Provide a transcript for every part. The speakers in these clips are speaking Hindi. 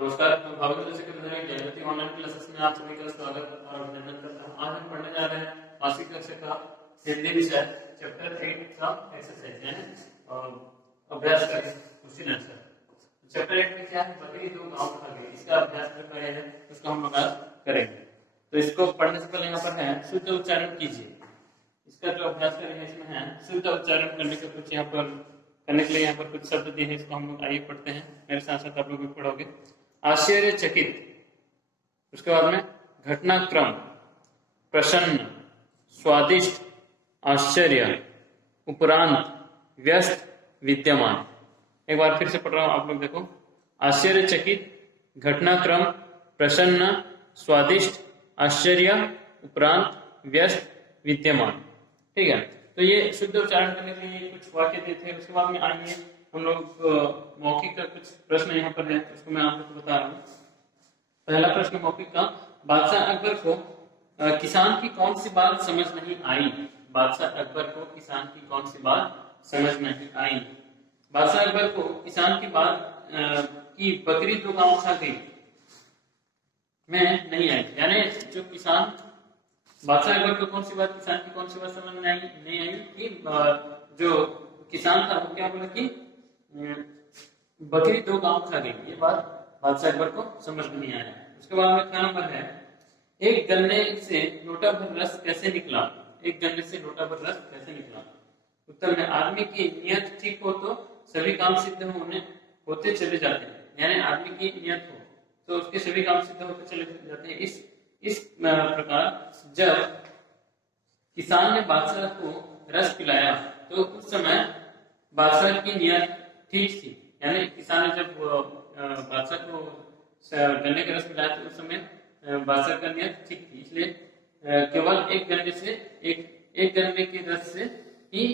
नमस्कार, मैं भावेंद्र जैविक ऑनलाइन क्लासेस में आप सभी का स्वागत और अभिनंदन करता हूँ। आज हम पढ़ने जा रहे हैं मासिक कक्षा का हिंदी विषय चैप्टर 8 का एक्सरसाइज यानी अभ्यास का क्वेश्चन आंसर। चैप्टर 8 में क्या है, बकरी दो गांव खा गई, इसका अभ्यास जो है उसको हम लोग आज करेंगे। तो इसको पढ़ने से पहले यहाँ पर है शुद्ध उच्चारण कीजिए। इसका जो अभ्यास करेंगे इसमें है शुद्ध उच्चारण करने का कुछ यहाँ पर करने के लिए यहाँ पर कुछ शब्द दिए हैं, इसको हम लोग आइए पढ़ते हैं, मेरे साथ साथ आप लोग भी पढ़ोगे। आश्चर्यचकित, उसके बाद में घटनाक्रम, प्रसन्न, स्वादिष्ट, आश्चर्य, उपरांत, व्यस्त, विद्यमान। एक बार फिर से पढ़ रहा हूं, आप लोग देखो। आश्चर्यचकित, घटनाक्रम, प्रसन्न, स्वादिष्ट, आश्चर्य, उपरांत, व्यस्त, विद्यमान। ठीक है, तो ये शुद्ध उच्चारण करने के लिए कुछ वाक्य देते हैं। उसके बाद में आइए हम लोग मौखिक का कुछ प्रश्न यहाँ पर है, उसको मैं आप लोग को बता रहा हूँ। पहला प्रश्न मौखिक का, बादशाह अकबर को किसान की कौन सी बात समझ नहीं आई? बादशाह अकबर को किसान की कौन सी बात समझ नहीं आई? बादशाह अकबर को किसान की बात की बकरी तो गांव खा गई में नहीं आई, यानी जो किसान, बादशाह अकबर को कौन सी बात, किसान की कौन सी बात समझ नहीं आई कि जो किसान था वो क्या बोला कि बकरी दो गांव खा गई, ये बात बादशाह अकबर को समझ नहीं आया। उसके बाद में क्या नंबर है, एक गन्ने से लोटा भर रस कैसे निकला? एक गन्ने से लोटा भर रस कैसे निकला? उत्तर में, आदमी की नियत ठीक हो तो सभी काम सिद्ध होते चले जाते हैं, यानी आदमी की नियत हो तो उसके सभी काम सिद्ध होते चले जाते हैं। इस प्रकार जब किसान ने बादशाह को रस पिलाया तो उस समय बादशाह की नियत ठीक थी, यानी किसान ने जब बादशाह को गन्ने का रस पिलाया तो उस समय बादशाह का नियत ठीक थी, इसलिए केवल एक गन्ने के रस से ही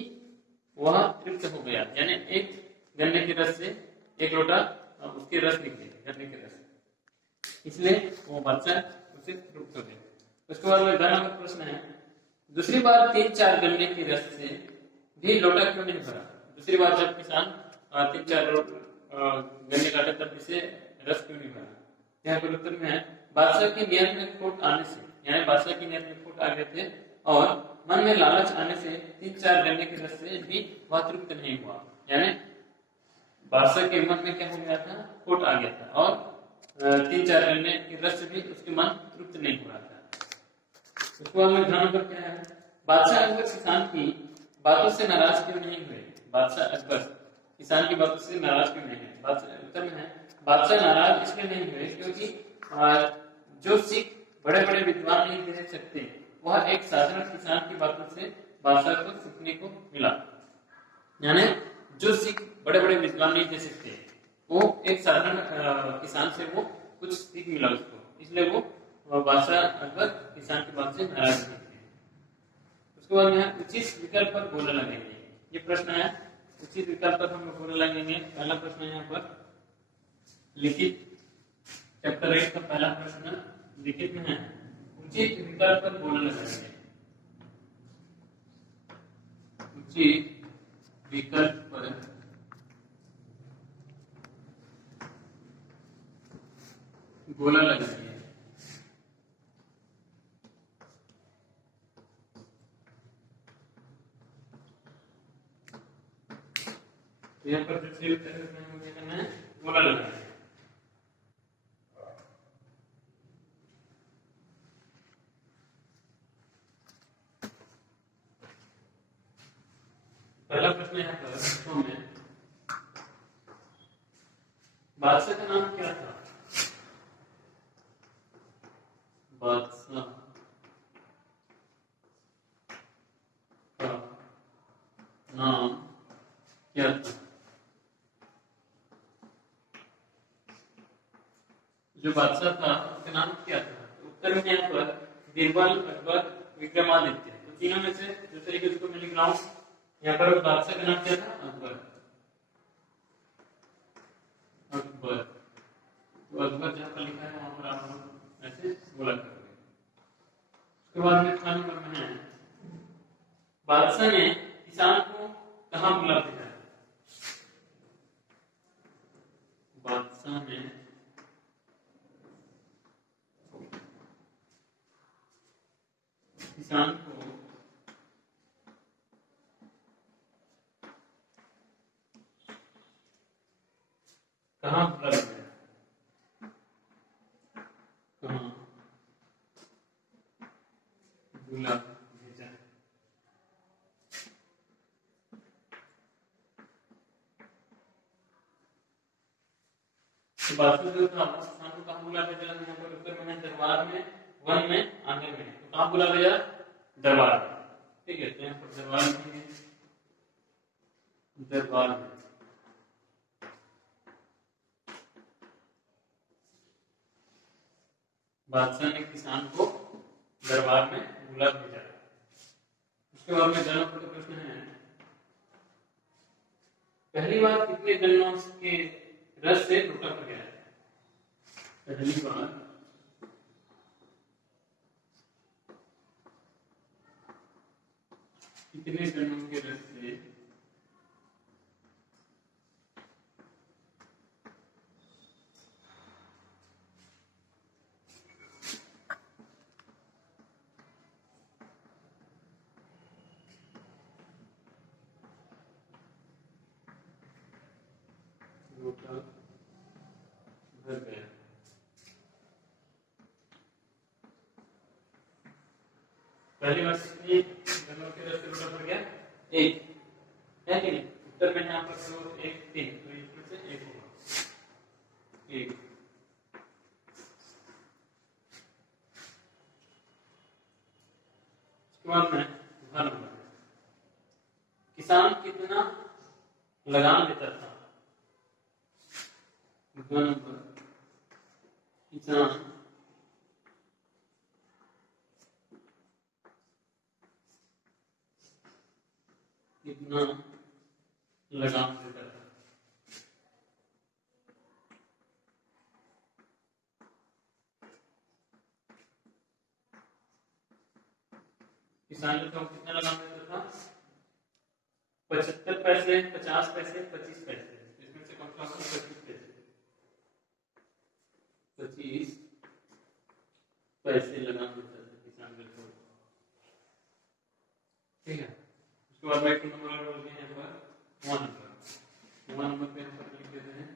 वह तृप्त हो गया, यानी एक गन्ने के रस से एक लोटा उसके रस निकले, गन्ने के रस, इसलिए वो बादशाह उसे तृप्त हो गया। उसके बाद में नंबर प्रश्न है, दूसरी बार 3-4 गन्ने के रस से भी लोटा क्यों नहीं भरा? दूसरी बार जब किसान 3-4 गन्ने काटे तब इसे रस क्यों नहीं भरा? यहाँ पर उत्तर में है, बादशाह की नियत में खोट आने से, यानी बादशाह की नियत में खोट आ गए थे और मन में लालच आने से 3-4 गन्ने के रस से भी वह तृप्त नहीं हुआ, यानी बादशाह के मन में क्या हो गया था, खोट आ गया था और 3-4 गन्ने के रस से भी उसके मन तृप्त नहीं हो रहा था। उसके बाद में ध्यान पर क्या है, बादशाह अकबर किसान की बातों से नाराज क्यों नहीं हुए? बादशाह अकबर किसान की बातों से नाराज क्यों नहीं हुए? उत्तर में है, बादशाह नाराज इसलिए नहीं हुए क्योंकि जो सीख बड़े बड़े विद्वान नहीं दे सकते वह एक साधारण किसान की बातों से बादशाह को सीखने को मिला, यानी जो सीख बड़े बड़े विद्वान नहीं दे सकते वो एक साधारण किसान से वो कुछ सीख मिला उसको, इसलिए वो बादशाह अकबर किसान की बात से नाराज नहीं थे। उसके बाद में उचित विकल्प पर बोलने लगेंगे, ये प्रश्न है, उचित विकल्प पर हम लोग बोलने लगेंगे। पहला प्रश्न है यहाँ पर लिखित, चैप्टर 8 का पहला प्रश्न लिखित में है, उचित विकल्प पर बोलने लगेंगे। उचित विकल्प पर बोला लगेंगे। यहाँ पर बोला लगेंगे। पहला प्रश्न यहाँ पर में बादशाह का नाम क्या था? बादशाह का नाम क्या था? जो बादशाह था उसका नाम क्या था? उत्तर में यहाँ पर बीरबल, अकबर, विक्रमादित्य, तो तीनों में से जो तरीके उसको मैं लिख रहा हूँ, यहाँ पर बादशाह का नाम क्या था? अकबर। अकबर, तो अकबर जहाँ पर लिखा है वहां पर आप लोग ऐसे बोला करोगे। उसके बाद में खान नंबर में है, बादशाह ने किसान को कहाँ बुला भेजा? बादशाह ने कहाँ बुला भेजा, कहाँ बुला भेजा। तो बात जो था किसान को कहाँ बुला भेजा, यहाँ पर उत्तर में है दरबार में, वन में, आंगन में। तो कहाँ बुला भेजा, दरबार में। ठीक है, तो यहाँ पर दरबार में, दरबार में। बादशाह ने किसान को दरबार में बुला भेजा। उसके बाद में गणों का प्रश्न है, पहली बार कितने गन्नों के रस से लोटा भर गया है? पहली बार कितने गन्नों के रस से लोटा भर गया? पहली बार कितने गन्नों के रस से लोटा भर गया? एक है कि नहीं? उत्तर में यहाँ पर तो एक तीन, तो इसमें से एक होगा, एक। उसके बाद में दूसरा नंबर, किसान कितना लगान लेता था? दूसरा नंबर, किसान कितना लगान देता था? किसान लोग कितना लगान देता था? 75 पैसे, 50 पैसे, 25 पैसे। इसमें से कौन सा होगा? 25 पैसे। 25 पैसे लगान देता था किसान लोग। ठीक है, उसके बाद में नंबर बोलते हैं यहाँ पर 1 नंबर। 1 नंबर पे हम पर लिख देते हैं।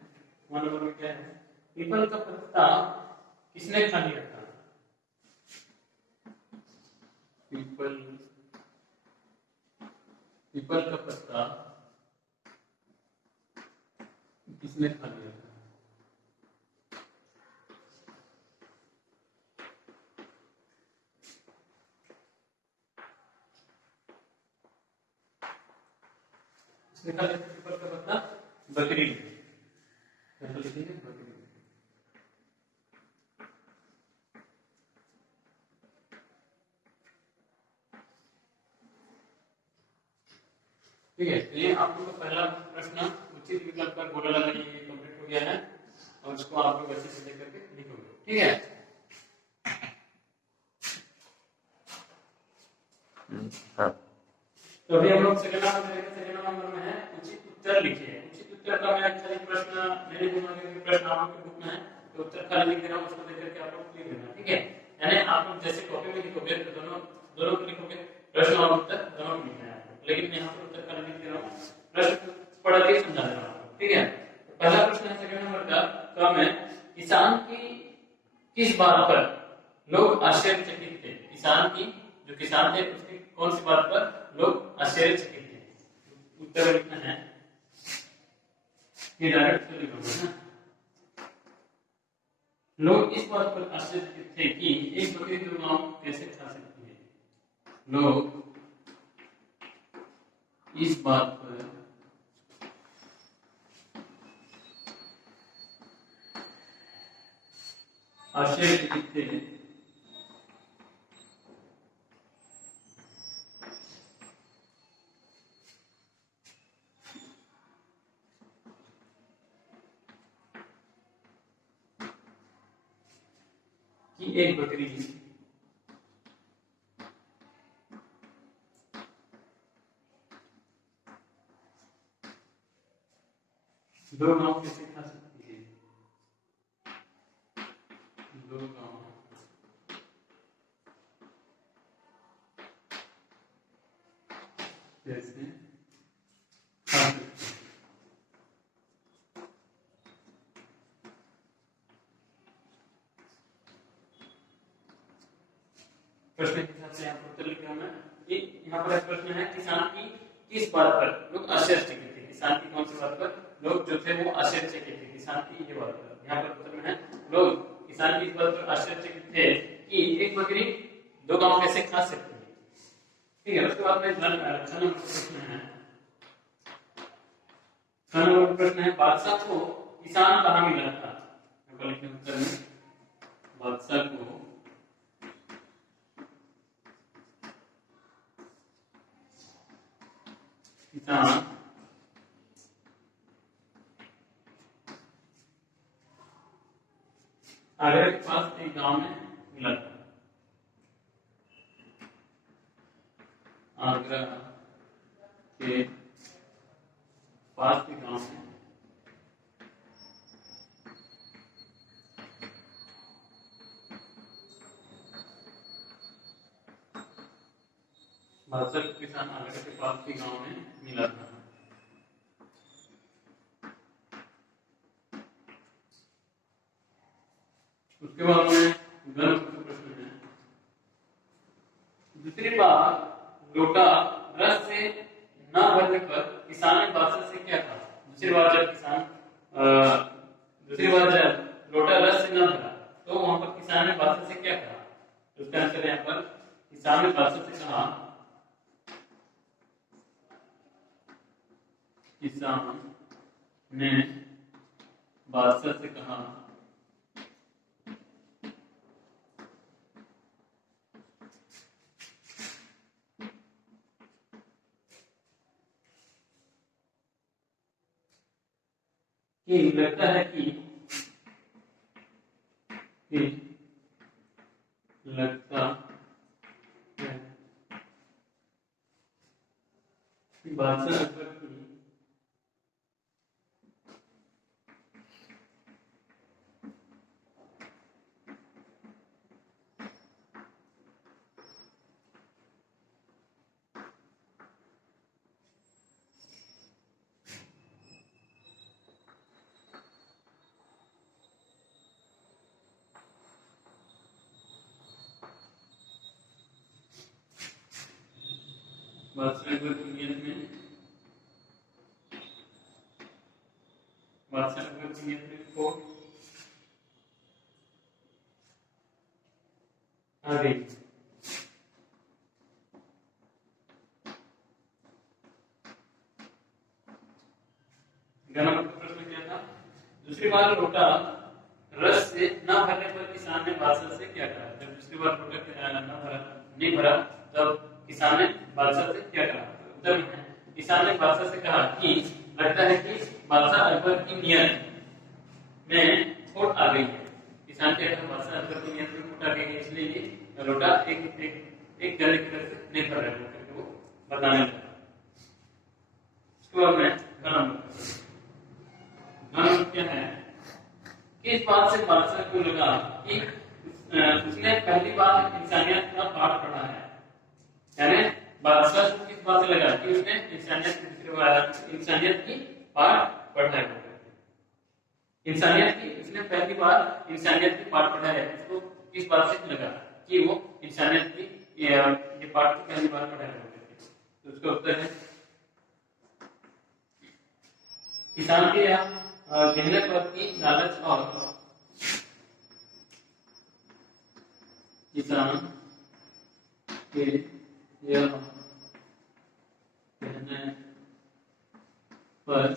1 नंबर में क्या है? पीपल का पत्ता किसने खाली रखा? पीपल का पत्ता किसने खाली रखा? इसने खाली पीपल का पत्ता? बकरी ने। लिखेंगे बकरी। ठीक है, तो ये आप लोग का पहला प्रश्न उचित विकल्प पर गोला लगाइए, ये कंप्लीट हो गया है और उसको आप लोग अच्छे से देख करके लिखोगे। ठीक है, हाँ। तो अभी हम लोग सेकंड नंबर में है उचित उत्तर लिखिए। उचित उत्तर का मैं अच्छा प्रश्न नहीं दूंगा क्योंकि प्रश्न आप लोग के बुक में है, तो उत्तर खाली लिख दे रहा हूं, उसको देख करके आप लोग लिख देना। ठीक है, यानी आप लोग जैसे कॉपी में लिखोगे तो दोनों को लिखोगे, प्रश्न और उत्तर दोनों को लिखना है, लेकिन मैं यहाँ पर उत्तर खाली लिख दे रहा हूँ, प्रश्न पढ़ के समझा दे रहा हूँ। ठीक है, तो पहला प्रश्न है सेकंड नंबर का, क्रम है किसान की किस बात पर लोग आश्चर्यचकित थे? किसान की, जो किसान थे उसकी कौन सी बात पर लोग आश्चर्यचकित थे? उत्तर लिखना है, ये डायरेक्ट तो लिखोगे ना। लोग इस बात पर आश्चर्यचकित थे कि एक बकरी 2 गांव कैसे खा सकती है? लोग इस बात पर आश्चर्यचकित थे कि एक बकरी 2 गांव कैसे खा सकती है? 2 गांव कैसे खा सकती है? प्रश्न के हिसाब से यहाँ पर उत्तर लिखा मैं कि यहाँ पर प्रश्न है किसान की किस बात पर लोग आश्चर्यचकित थे। किसान की कौन सी बात पर लोग जो थे वो आश्चर्यचकित थे। किसान की ये बात पर यहाँ पर उत्तर में है लोग किसान की इस बात पर आश्चर्यचकित थे कि एक बकरी 2 गांव कैसे खा सकती है। ठीक है, उसके बाद में प्रश्न है प्रश्न है बादशाह को किसान कहाँ मिला था। उत्तर में बादशाह को किसान आगरा के पास एक गांव में मिला था। आगरा के पास के गांव में बादशाह को किसान आगरा के पास के गांव में मिला था। उसके बाद में प्रश्न है दूसरी बार लोटा रस से न भरने पर किसान ने बादशाह से क्या कहा। दूसरी बार जब लोटा रस से न भरा तो वहां पर किसान ने बादशाह से क्या कहा। उसका आंसर यहाँ पर किसान ने बादशाह से कहा किसान ने बादशाह से कहा कि लगता है कि लगता है कि बादशाह अकबर की बादशाह अकबर की नीयत में को आ गई। प्रश्न क्या था दूसरी बार लोटा रस से न भरने पर किसान ने बादशाह से क्या कहा। जब दूसरी बार लोटा नहीं भरा तब किसान ने बादशाह से क्या कहा। उत्तर में किसान ने बादशाह से कहा कि लगता है कि बादशाह अकबर की नियत में खोट आ गई है। किसान के बादशाह अकबर की नियत में खोट आ गई है इसलिए ये लोटा एक गले की तरह से नहीं भर रहा है करके वो बताने लगा। उसके बाद में क्या है किस बात से बादशाह को लगा कि उसने पहली बार इंसानियत का पाठ पढ़ा है। यानी बादशाह को किस बात से लगा कि उसने इंसानियत की पाठ पढ़ा है। उसने पहली बार इंसानियत की पाठ पढ़ा है। उसको किस बात से लगा कि वो इंसानियत की ये पाठ को पहली बार पढ़ा है। तो उसका उत्तर है किसान के गहने पर की लालच और किसान के यह गहने पर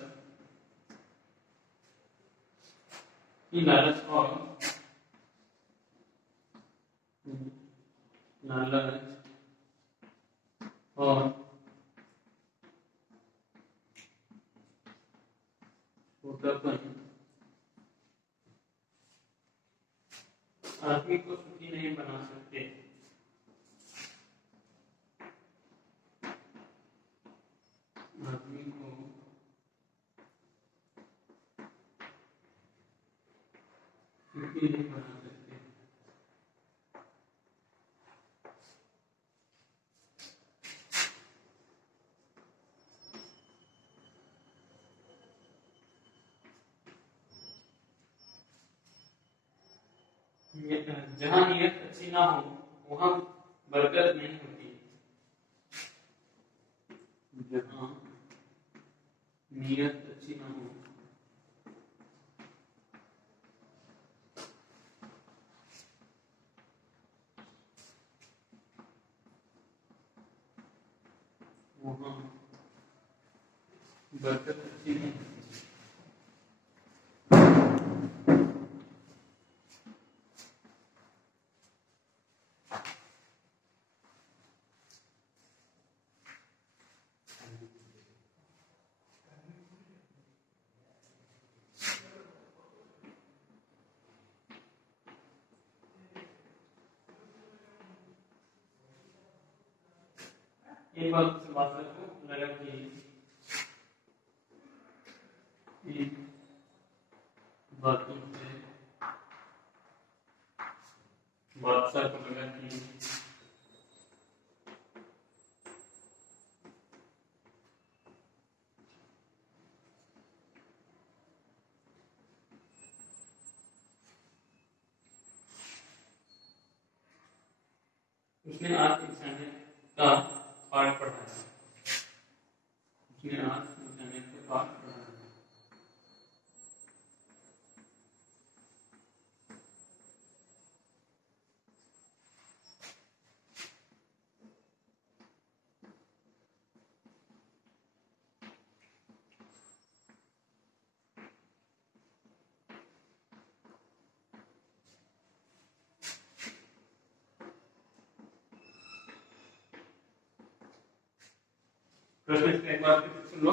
की लालच और आदमी को सुखी नहीं बना सकते। आदमी को सुखी नहीं बना सकते। जहाँ नियत अच्छी ना हो वहाँ बरकत नहीं होती जहाँ नियत अच्छी ना हो। वहाँ बरकत अच्छी नहीं होती। एक बात से बात को लगा कि बातों से बादशाह को लगा कि उसने आज इंसानियत का पाठ पढ़ा है। उसने आज इंसानियत का पाठ पढ़ा है। प्रश्न एक बार फिर सुन लो।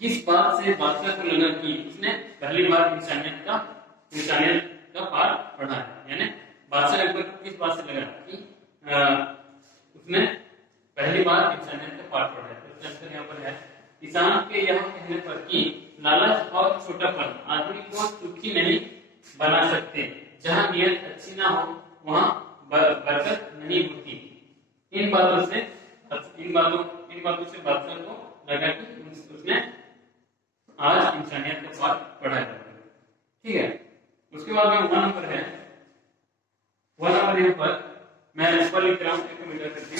किस बात से बादशाह को लगा कि उसने पहली बार इंसानियत का पाठ पढ़ा है? यानी बादशाह अकबर को किस बात से लगा कि उसने पहली बार इंसानियत का पाठ पढ़ा है? तो आंसर यहाँ पर है किसान के यह कहने पर कि लालच और छोटापन आदमी को सुखी नहीं बना सकते, जहाँ नियत अच्छी ना हो वहाँ बरकत नहीं होती। इन बातों से बादशाह को लगा कि उसने आज इंसानियत का पाठ पढ़ा है। ठीक है, उसके बाद में 1 नंबर है। 1 नंबर यहाँ पर मैं ऊपर लिख रहा हूँ, एक मिनट करके।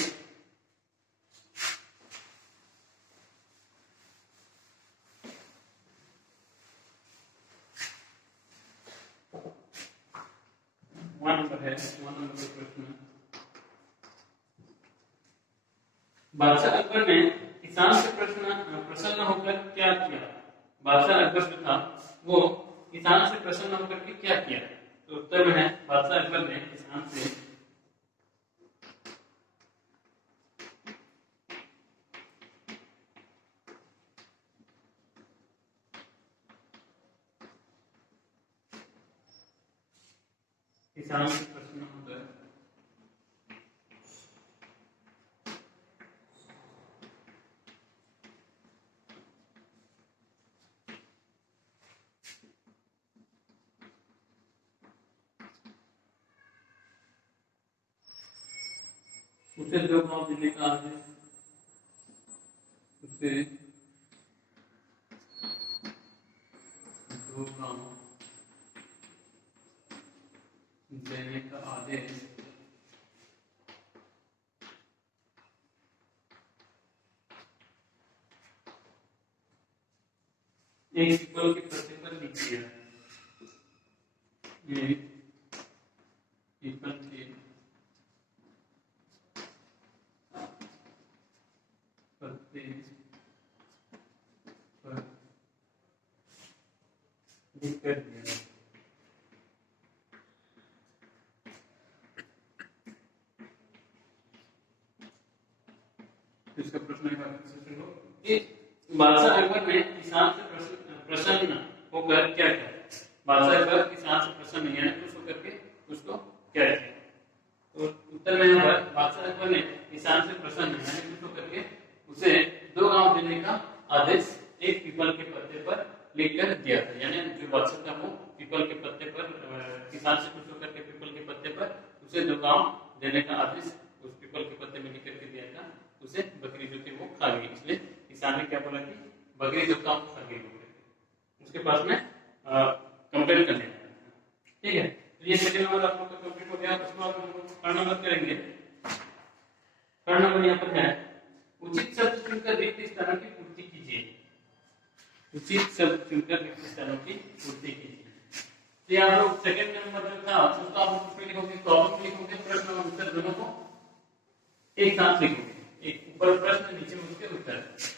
वन नंबर है, 1 नंबर का प्रश्न। बादशाह अकबर ने किसान से प्रसन्न होकर क्या किया? बादशाह अकबर जो था वो किसान से प्रसन्न होकर के क्या किया? तो उत्तर में है बादशाह अकबर ने किसान से प्रसन्न होकर उसे जो गाँव देने का आदेश उसे दो गाँव देने का आदेश एक पीपल के पत्ते पर लिख दिया। एक पीपल के पत्ते पर लिख कर दिया। इसका प्रश्न है बादशाह अकबर ने किसान से प्रसन्न होकर क्या किया? बादशाह अकबर किसान से प्रसन्न यानी खुश होकर के उसको क्या किया? तो उत्तर में यहाँ पर बादशाह अकबर ने किसान से प्रसन्न यानी खुश होकर के उसे 2 गांव देने का आदेश एक पीपल के पत्ते पर लिखकर दिया था। यानी जो बादशाह था वो पीपल के पत्ते पर किसान से खुश होकर के पीपल के पत्ते पर उसे 2 गांव देने का आदेश उस पीपल के पत्ते में लिख करके दिया था। उसे बकरी जो थी वो खा गई, इसलिए किसान ने क्या बोला कि बकरी जो था खा गई। उसके पास में कंप्लेंट करने। ठीक है, तो ये सेकंड नंबर आप लोग का कंप्लीट हो गया। उसके बाद हम लोग थर्ड नंबर करेंगे। थर्ड नंबर यहाँ पर है उचित शब्द चुनकर रिक्त स्थानों की पूर्ति कीजिए। उचित शब्द चुनकर रिक्त स्थानों की पूर्ति कीजिए। तो आप लोग सेकंड नंबर जो था उसको आप लोग पे लिखोगे, प्रॉब्लम लिखोगे, प्रश्न और उत्तर दोनों को एक साथ लिखोगे, एक ऊपर प्रश्न नीचे में उसके उत्तर।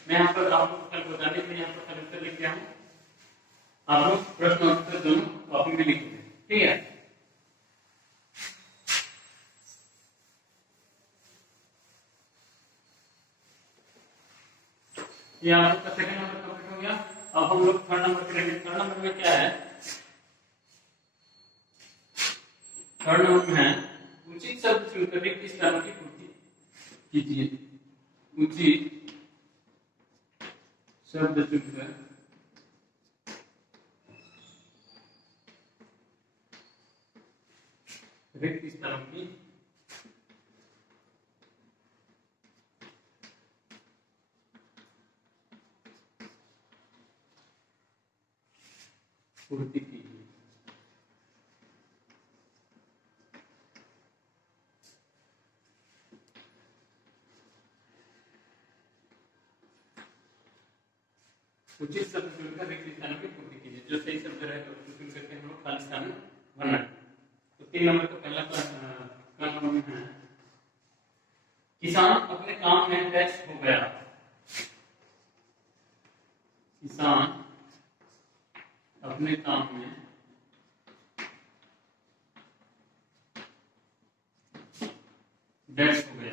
मैं यहाँ पर आप लोग कल बताने के लिए यहाँ पर उत्तर लिख दिया हूँ, आप लोग प्रश्न और उत्तर दोनों कॉपी में लिखोगे, ठीक है। ये आपका सेकंड नंबर कंप्लीट हो गया। अब हम लोग थर्ड नंबर पे लेंगे। थर्ड नंबर में क्या है, थर्ड नंबर में है उचित शब्द चुनकर रिक्त स्थानों की पूर्ति कीजिए। उचित शब्द चुनकर रिक्त स्थानों की पूर्ति कीजिए। उचित शब्द चुनकर रिक्त स्थानों की पूर्ति कीजिए। जो सही शब्द रहे तो उसको चुन करके हम लोग खाली स्थान भरना। तो 3 नंबर का पहला नंबर में है किसान अपने काम में व्यस्त हो गया। किसान अपने काम में व्यस्त हो गया।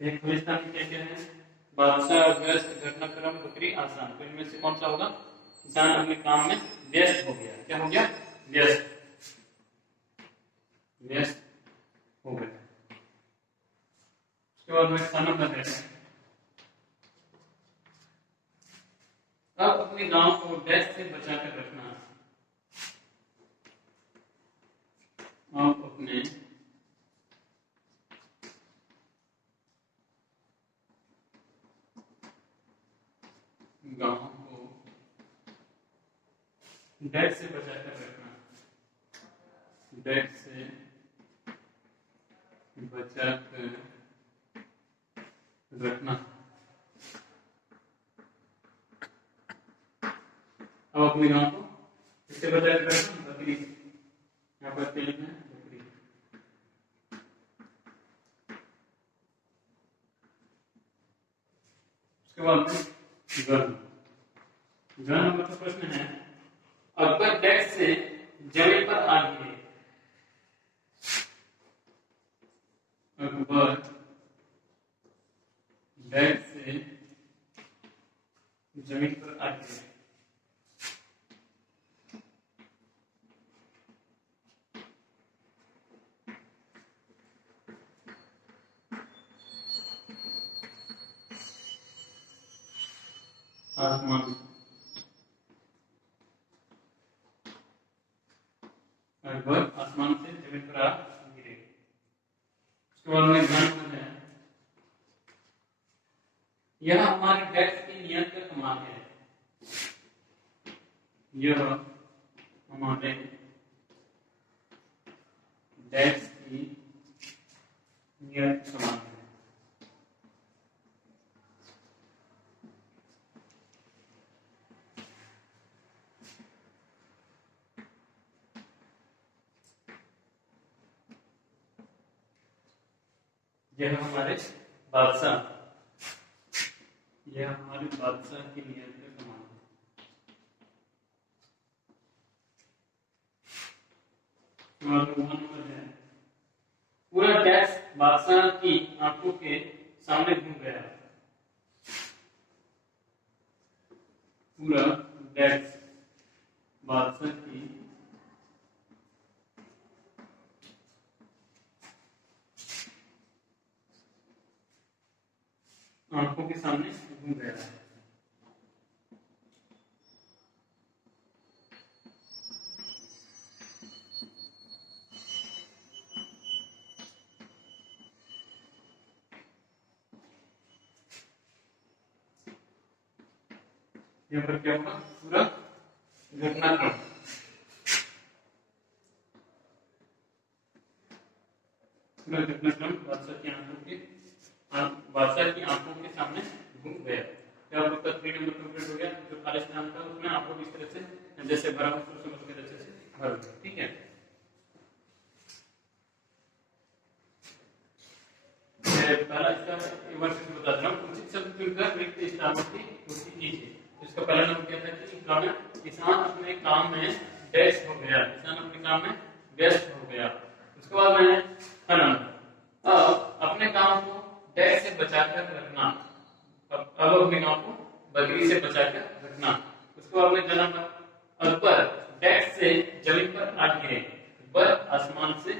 एक फरिश्ता में क्या क्या है, बादशाह, व्यस्त, घटनाक्रम, बकरी, आसान। तो इनमें से कौन सा होगा, किसान अपने काम में व्यस्त हो गया। क्या हो गया, व्यस्त, व्यस्त हो गया। उसके बाद में खाना बन रहा है। अब अपने गांव को डैश से बचाकर रखना। आप अपने गांव को डैश से बचाकर रखना। डैश से बचाकर रखना। अब अपने गांव को इससे बचाकर रखना, बकरी, यहाँ पर तेल में बकरी। उसके बाद गन। गन नंबर का प्रश्न है अकबर डैश से जमीन पर आ गिरे। अकबर डैश से जमीन पर आ गिरे। आसमान, अकबर आसमान से जमीन पर आ गिरे। उसके बाद में गन है यह हमारी टैक्स की नियत का कमाल है। यह हमारे टैक्स की नियत का कमाल है। यह हमारे बादशाह, यह हमारे बादशाह की नियत का कमाल है। पूरा टैक्स बादशाह की आंखों के सामने घूम गया। पूरा टैक्स बादशाह की आंखों के सामने घूम गया। यहाँ पर क्या होगा, पूरा घटनाक्रम। उसमें घटनाक्रम बादशाह की आंखों के सामने घूम गया। क्या आपका 3 नंबर कंप्लीट हो गया। जो खाली स्थान था उसमें आपको इस तरह से जैसे भरा उसको समझ के अच्छे से भर दो, ठीक है। पहला इसका वर्ष बताता हूँ। उचित शब्द चुनकर रिक्त स्थानों की पूर्ति कीजिए। इसका पहला नंबर क्या था कि किसान अपने काम में व्यस्त हो गया। किसान अपने काम में व्यस्त हो गया। उसके बाद मैंने अपने काम को डैश से बचाकर रखना। अब अपने काम को बकरी से बचाकर रखना। उसके बाद में जन्म पर डैश से जमीन पर आ गिरे। बर आसमान से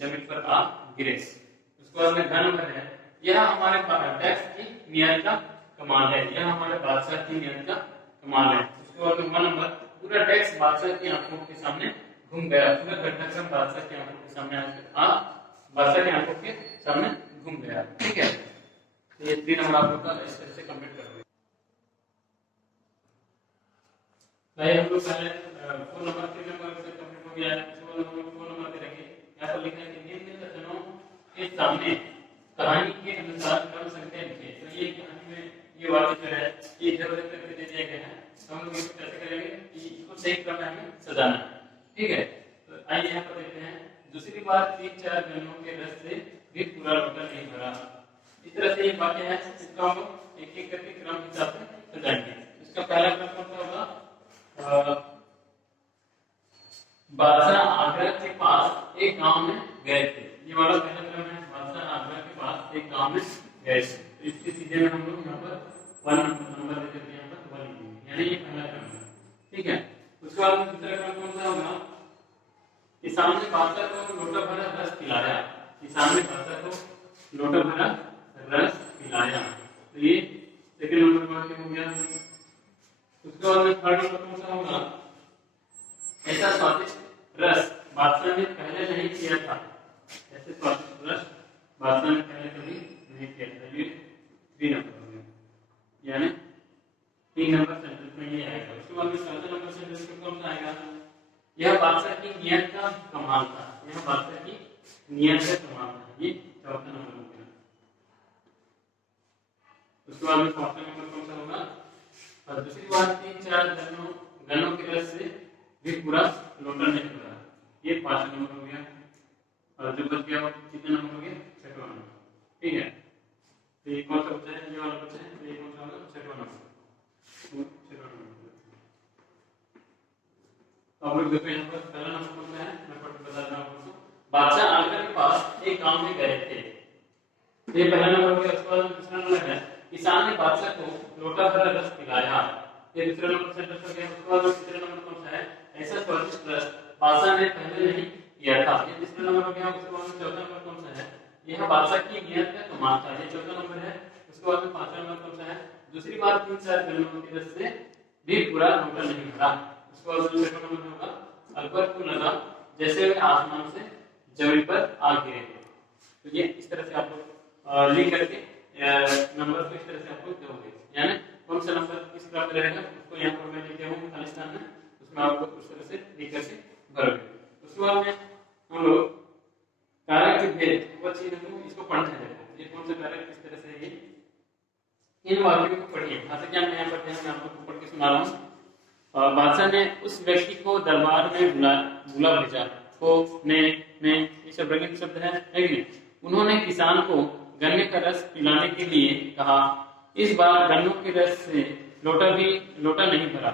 जमीन पर आ गिरे। उसके बाद में नंबर है यह हमारे डैश की नियत का कमाल है। यह हमारे बादशाह की नियत का कमाल है। उसके बाद में नंबर पूरा टैक्स बादशाह की आंखों के सामने घूम गया। पूरा घटनाक्रम बादशाह की आंखों के सामने बादशाह की आंखों के सामने घूम गया, ठीक है। तो ये 3 नंबर आप लोग का इस तरह से कंप्लीट कर दो। हम लोग पहले 4 नंबर 3 नंबर से कंप्लीट हो गया है। 4 नंबर पे रखिए। यहाँ पर लिखा है कि निम्न कथनों के सामने कहानी के अनुसार क्रम संख्या लिखिए। तो ये कहानी में ये वाक्य जो है ये इधर उधर करके दे दिया गया है। हम लोग इसको कैसे करेंगे कि इसको सही क्रम में हमें सजाना है, ठीक है। तो आइए यहाँ पर देखते हैं। दूसरी बार 3-4 गन्नों के रस से भी पूरा लोटा नहीं भरा। इस तरह से ये वाक्य है। इसका हम लोग एक एक करके क्रम के हिसाब से सजाएंगे। इसका पहला क्रम कौन सा होगा। बादशाह आगरा के पास एक गांव में गए थे। ये वाला पहला क्रम है। बादशाह आगरा के पास एक गांव में गए थे। तो इसके सीधे में हम लोग यहाँ पर 1 नंबर दे देते हैं। यहाँ पर 1 लिखेंगे, यानी ये पहला क्रम है, ठीक है। उसके बाद में दूसरा क्रम कौन सा होगा। किसान ने बादशाह को लोटा भरा रस पिलाया। किसान ने बादशाह को लोटा भरा रस पिलाया। तो ये सेकंड नंबर वाक्य हो गया। उसके बाद में थर्ड नंबर कौन सा होगा। ऐसा स्वादिष्ट रस बादशाह ने पहले नहीं किया था। ऐसे स्वादिष्ट रस बादशाह ने पहले कभी नहीं किया था। ये 3 नंबर हो गया, यानी 3 नंबर सेंटेंस में ये आएगा। उसके बाद में चौथा नंबर सेंटेंस में कौन सा आएगा। यह बादशाह की नियत का कमाल था। यह बादशाह की नियत का कमाल था। ये चौथा नंबर हो गया। उसके बाद में चौथा नंबर कौन सा होगा। और दूसरी बात 3-4 गन्नों के रस से भी पूरा लोटा नहीं भरा। ये 5 नंबर हो गया। और जो बच गया वो कितने नंबर हो गया। 6वां नंबर, ठीक है। तो ये कौन सा बचा है। ये वाला बचा है। तो ये कौन सा होगा। 6वां नंबर। आप लोग देखो यहाँ पर पहला नंबर कौन सा है। मैं बता रहा हूँ आपको। बादशाह आगरा के पास एक गांव में गए थे। ये पहला नंबर हो गया। उसके बाद दूसरा नंबर है किसान ने बादशाह को लोटा भरा रस पिलाया। ये दूसरा नंबर सेंटेंस हो गया। उसके बाद तीसरा नंबर कौन सा है। ऐसा स्वादिष्ट रस बादशाह ने पहले नहीं किया था। ये तीसरा नंबर हो गया। उसके बाद चौथा नंबर कौन सा है। यह बादशाह की नियत का कमाल था। ये चौथा नंबर है। उसके बाद में 5वां नंबर कौन सा है। दूसरी बार 3-4 गन्नों की रस से भी पूरा लोटा नहीं भरा। उसके बाद दूसरा नंबर होगा अकबर को लगा जैसे वे आसमान से जमीन पर आ गिरे। तो ये इस तरह से आप लोग लिख करके नंबर को इस तरह से आप लोग दोगे, यानी कौन सा नंबर किस क्रम में रहेगा उसको यहाँ पर मैं लिख दिया हूँ खाली स्थान में। उसमें आप लोग उस तरह से लिख करके भरोगे। उसके बाद में हम लोग कारक के भेद वो चीज इसको पढ़ना है। ये कौन सा कारक किस तरह से ये इन वाक्यों को पढ़िए। भाषा ज्ञान में यहाँ पर मैं आप लोग को पढ़ के सुना रहा हूँ। बादशाह ने उस व्यक्ति को दरबार में बुला भेजा। को ने ये सब रंगीन शब्द है कि नहीं। उन्होंने किसान को गन्ने का रस पिलाने के लिए कहा। इस बार गन्नों के रस से लोटा नहीं भरा।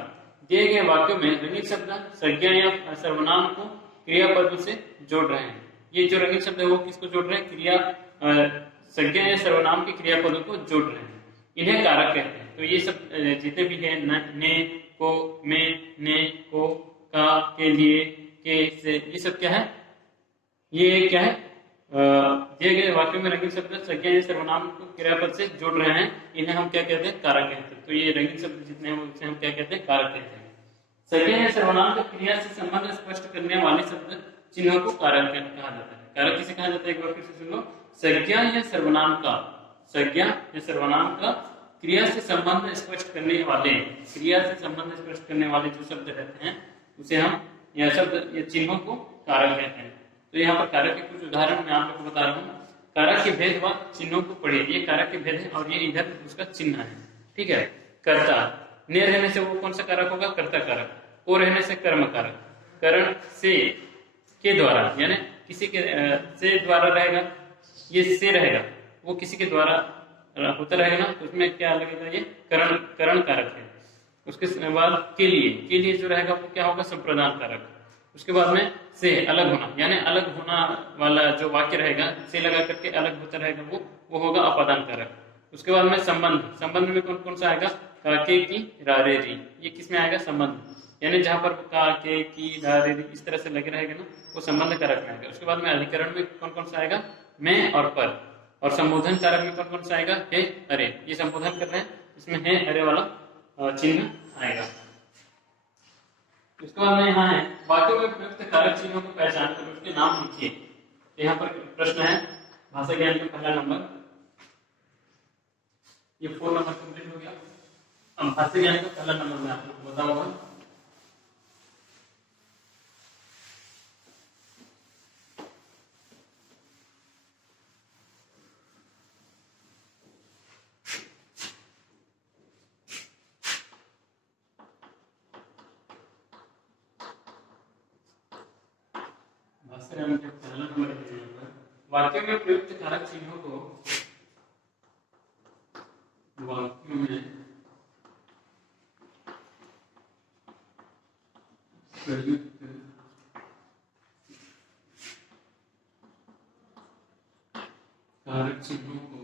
दिए गए वाक्यों में रंगीन शब्द संज्ञा या सर्वनाम को क्रियापदों से जोड़ रहे हैं। ये जो रंगीन शब्द है वो किसको जोड़ रहे हैं। क्रिया संज्ञा या सर्वनाम के क्रियापदों को जोड़ रहे हैं। इन्हें कारक कहते हैं। तो ये सब जितने भी है ने को में ने को का के लिए के से ये सब क्या है। ये क्या है दिए गए वाक्य में रंगीन शब्द संज्ञा या सर्वनाम को क्रियापद से जोड़ रहे हैं। इन्हें हम क्या कहते हैं कारक कहते हैं। तो ये रंगीन शब्द जितने हैं उनसे हम क्या कहते हैं कारक कहते हैं। संज्ञा या सर्वनाम का क्रिया से संबंध स्पष्ट करने वाले शब्द चिन्हों को कारक कहा जाता है। कारक किसे कहा जाता है एक बार फिर से सुन लो। संज्ञा या सर्वनाम का क्रिया से संबंध स्पष्ट करने वाले जो शब्द रहते हैं उसे हम या शब्द या चिन्हों को कारक कहते हैं। तो यहाँ पर कारक के कुछ उदाहरण मैं आप लोग को बता रहा हूँ। कारक के भेद व चिन्हों को पढ़िए। ये कारक के भेद है और ये इधर उसका चिन्ह है। ठीक है। कर्ता, ने रहने से वो कौन सा कारक होगा? कर्ता कारक। ओ रहने से कर्म कारक। करण से के द्वारा, यानी किसी के से द्वारा रहेगा, ये से रहेगा, वो किसी के द्वारा होता रहेगा ना, तो उसमें क्या लगेगा? ये करण, करण कारक है। उसके बाद के लिए जो रहेगा वो क्या होगा? संप्रदान कारक। उसके बाद में से अलग होना, यानी अलग होना वाला जो वाक्य रहेगा, से लगा करके अलग होता रहेगा, वो होगा अपादान कारक। उसके बाद में संबंध, संबंध में कौन कौन सा आएगा? का, के, की, रा, रे, री। ये किसमें आएगा? संबंध, यानी जहां पर का, के, की, रा, रे, री इस तरह से लगे रहेगा ना, वो संबंध कारक में आएगा। उसके बाद में अधिकरण में कौन कौन सा आएगा? मैं और पर। और संबोधन कारक में कौन कौन सा आएगा? हे, अरे। ये संबोधन कर रहे हैं, इसमें हे, अरे वाला चिन्ह आएगा। उसके बाद में यहाँ है वाक्यों में प्रयुक्त कारक चिन्हों को पहचान कर उसके नाम लिखिए। यहाँ पर प्रश्न है भाषा ज्ञान का पहला नंबर, ये 4 नंबर कंप्लीट हो गया। अब भाषा ज्ञान का पहला नंबर मैं आप लोग को बताऊंगा। पहला नंबर वाक्य में प्रयुक्त कारक चिन्हों को वाक्यों में प्रयुक्त कारक चिन्हों को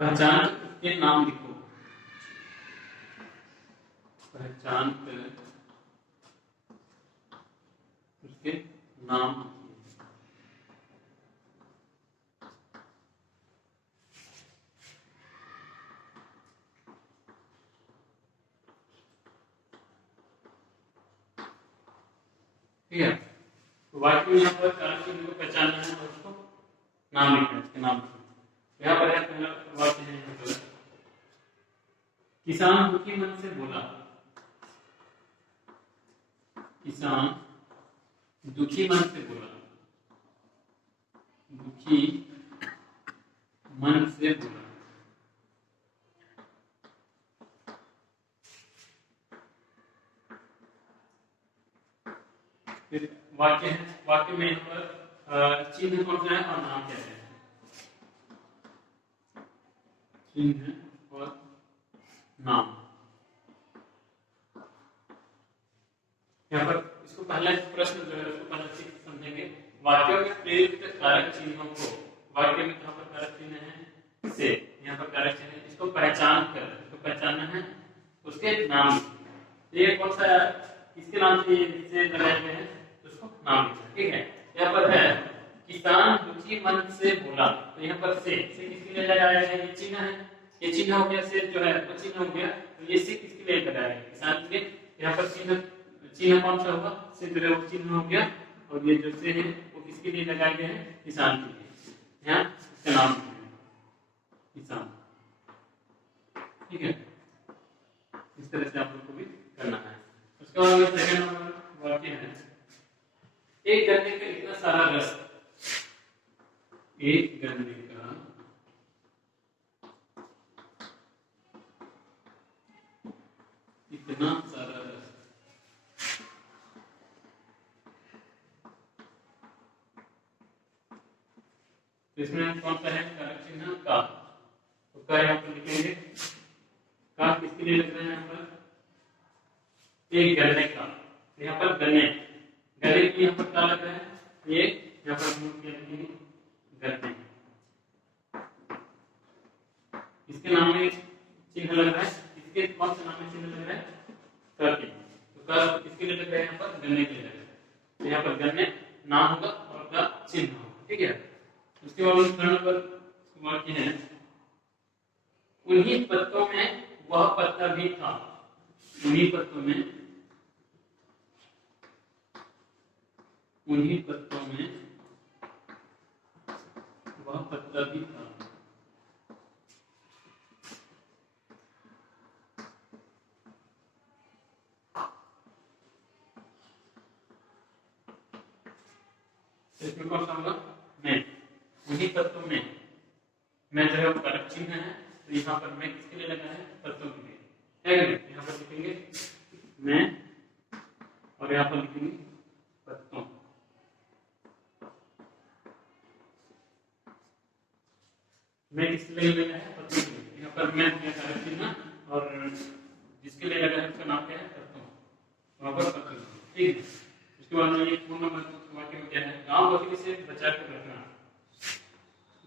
पहचान के नाम लिखो। पहचान कर उसके नाम ठीक है। तो वाक्य में यहाँ पर कारक चिन्ह को पहचानना है और उसको नाम लिखना है, उसके नाम लिखना। यहाँ पर है पहला वाक्य है यहाँ पर, किसान दुखी मन से बोला। किसान दुखी मन से बोला, दुखी मन से बोला। फिर वाक्य है, वाक्य में यहाँ पर चिन्ह कौन सा है और नाम क्या है? चिन्ह और नाम। यहाँ पर इसको पहला प्रश्न जो है उसको पहले अच्छे से समझेंगे। वाक्यों में प्रयुक्त कारक चिन्हों को, वाक्य में कहाँ पर कारक चिन्ह है? से, यहाँ पर कारक चिन्ह है, इसको पहचान कर, इसको पहचानना है, उसके नाम। ये कौन सा, किसके नाम से लगाए गए हैं, उसको नाम लिखना। ठीक है। यहाँ पर है किसान दुखी मन से बोला, तो यहाँ पर से किसके लिए लगाया गया है? ये चिन्ह है, ये चिन्ह हो गया, से जो है वो चिन्ह हो गया, तो ये से किसके लिए लगाया गया? किसान के। यहाँ पर चिन्ह कौन सा होगा? से जो है वो चिन्ह हो गया, और ये जो से है वो किसके लिए लगाए गए हैं? किसान के लिए। यहाँ इसका नाम किसान। ठीक है। इस तरह से आप लोग को भी करना है। उसके बाद सेकंड नंबर वाक्य है, एक गन्ने का इतना सारा रस। एक गन्ने का इतना सारा रस। तो इसमें कौन सा है कारक चिन्ह? का। तो का यहाँ पर लिखेंगे, का किसके लिए लग रहा है? यहाँ पर एक गन्ने का, यहाँ पर गन्ने, गन्ने की यहाँ पर क्या लग रहा है? एक, यहाँ पर गन्ने, इसके नाम में चिन्ह लग रहा है, इसके कौन से नाम में चिन्ह लग रहा है? करके। तो कर किसके लिए लग रहा है? यहाँ पर गन्ने के लिए लग रहा है, तो यहाँ पर गन्ने नाम होगा और का चिन्ह होगा। ठीक है। उसके बाद थर्ड नंबर वाक्य है, उन्हीं पत्तों में वह पत्ता भी था। उन्हीं पत्तों में, उन्हीं पत्तों में वह पत्ता भी था। तत्व में जो है वो कारक चिन्ह है, तो यहाँ पर मैं किसके लिए लगा है, तत्वों के लिए है कि नहीं? यहाँ पर लिखेंगे मैं और यहाँ पर लिखेंगे तत्वों। मैं किसके लिए लगा है, तत्वों के लिए। यहाँ पर मैं कारक चिन्ह और जिसके लिए लगा है उसका नाम क्या है, तत्वों, वहां पर तत्वों, ठीक है। उसके बाद में ये पूर्ण वाक्य में क्या है, गांव बकरी से बचा कर रखना,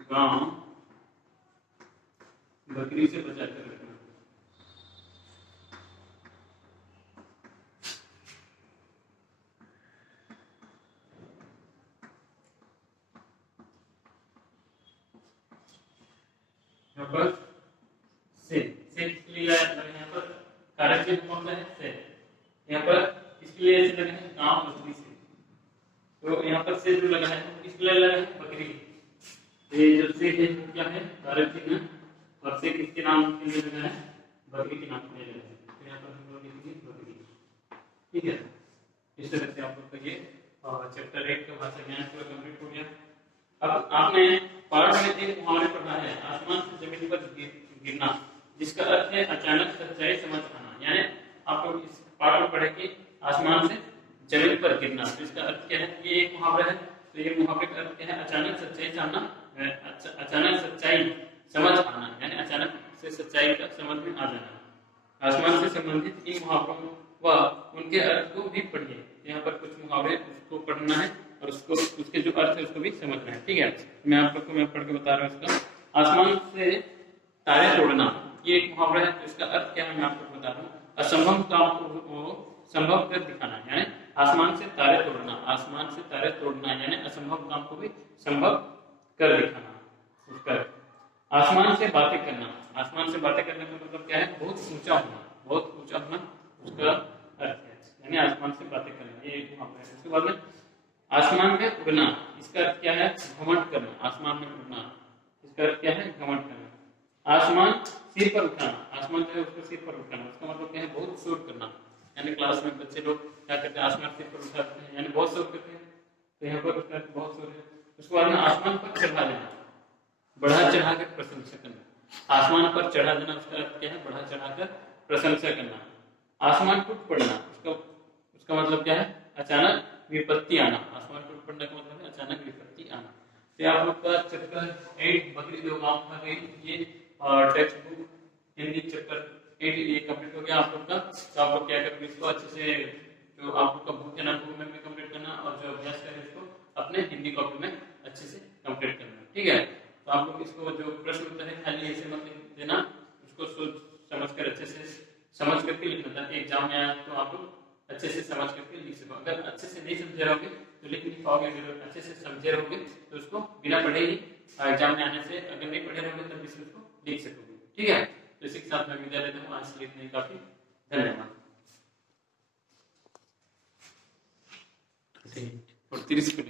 गांव बकरी से बचा कर रखना। यहाँ पर से किसके लिए यहाँ पर कारक चिन्ह कौन सा है, से। यहाँ पर किसके लिए ऐसे लगा है, गांव बकरी से, तो यहाँ पर से जो लगा है किसके लिए लगा है, बकरी। ये जो से है क्या है, कारक चिन्ह, और से किसके नाम के लिए लगा है, बकरी के नाम के लिए लगा है, तो यहाँ पर हम लोग लिखेंगे बकरी, ठीक है। इस तरह से आप लोग का ये चैप्टर 1 का भाषा ज्ञान पूरा कंप्लीट हो गया। अब आपने पाठ में एक मुहावरे पढ़ा है, आसमान से जमीन पर गिरना, जिसका अर्थ है अचानक सच्चाई समझ आना। यानी आप लोग इस पाठ में पढ़े कि आसमान से जमीन पर गिरना, तो इसका अर्थ क्या है, ये एक मुहावरा है। तो ये मुहावरे का अर्थ क्या है, अचानक सच्चाई जानना, अचानक सच्चाई समझ आना, यानी अचानक से सच्चाई का समझ में आ जाना। आसमान से संबंधित इन मुहावरों व उनके अर्थ को भी पढ़िए। यहाँ पर कुछ मुहावरे उसको पढ़ना है और उसको उसके जो अर्थ है उसको भी समझना है, ठीक है। मैं आप लोग को मैं पढ़ के बता रहा हूँ इसका। आसमान से तारे तोड़ना, ये एक मुहावरा है, तो इसका अर्थ क्या है मैं आपको बता रहा हूँ। असंभव काम को संभव कर दिखाना, यानी आसमान से तारे तोड़ना, आसमान से तारे तोड़ना यानी असंभव काम को भी संभव कर दिखाना। उसका आसमान से बातें करना, आसमान से बातें करने का मतलब क्या है, बहुत ऊंचा होना, बहुत ऊंचा होना उसका अर्थ है, यानी आसमान से बातें करना, ये एक मुहावरा है। उसके बाद में आसमान में उड़ना, इसका अर्थ क्या है, घमंड करना, आसमान में उड़ना, इसका अर्थ क्या है, घमंड करना। आसमान सिर पर उठाना, आसमान जो है उसको सिर पर उठाना, उसका मतलब क्या है, बहुत शोर करना, यानी क्लास में बच्चे लोग क्या करते हैं, आसमान सिर पर उठाते हैं, यानी बहुत शोर करते हैं, तो यहाँ पर उसका अर्थ बहुत शोर है। उसके बाद में आसमान पर चढ़ा देना, बढ़ा चढ़ाकर प्रशंसा करना, आसमान पर चढ़ा देना उसका अर्थ क्या है, बढ़ा चढ़ाकर प्रशंसा करना। आसमान टूट पड़ना, उसका मतलब क्या है, अचानक विपत्ति आना, आसमान टूट पड़ने का मतलब है अचानक विपत्ति आना। तो आप लोग का चैप्टर 8 बकरी दो गांव खा गई, ये टेक्स्ट बुक हिंदी चैप्टर 8 ये कंप्लीट हो गया आप लोग का। तो आप लोग क्या करेंगे, इसको अच्छे से जो आप लोग का बुक है ना, बुक में भी कंप्लीट करना, और जो अभ्यास करें इसको अपने हिंदी कॉपी में अच्छे से कंप्लीट करना, ठीक है। तो आप लोग इसको जो प्रश्न उत्तर है खाली ऐसे मत लिख देना, उसको सोच समझ कर अच्छे से समझ करके लिखना, ताकि एग्जाम में आए तो आप लोग अच्छे से समझ करके लिख सको। अगर अच्छे से नहीं समझे रहोगे तो लिख नहीं पाओगे, अगर अच्छे से समझे रहोगे तो उसको बिना पढ़े ही एग्जाम में आने से, अगर नहीं पढ़े रहोगे तब भी उसको लिख सकोगे, ठीक है। तो इसी के साथ मैं विदा लेता हूँ, आज के लिए इतना ही काफी, धन्यवाद। और 30 को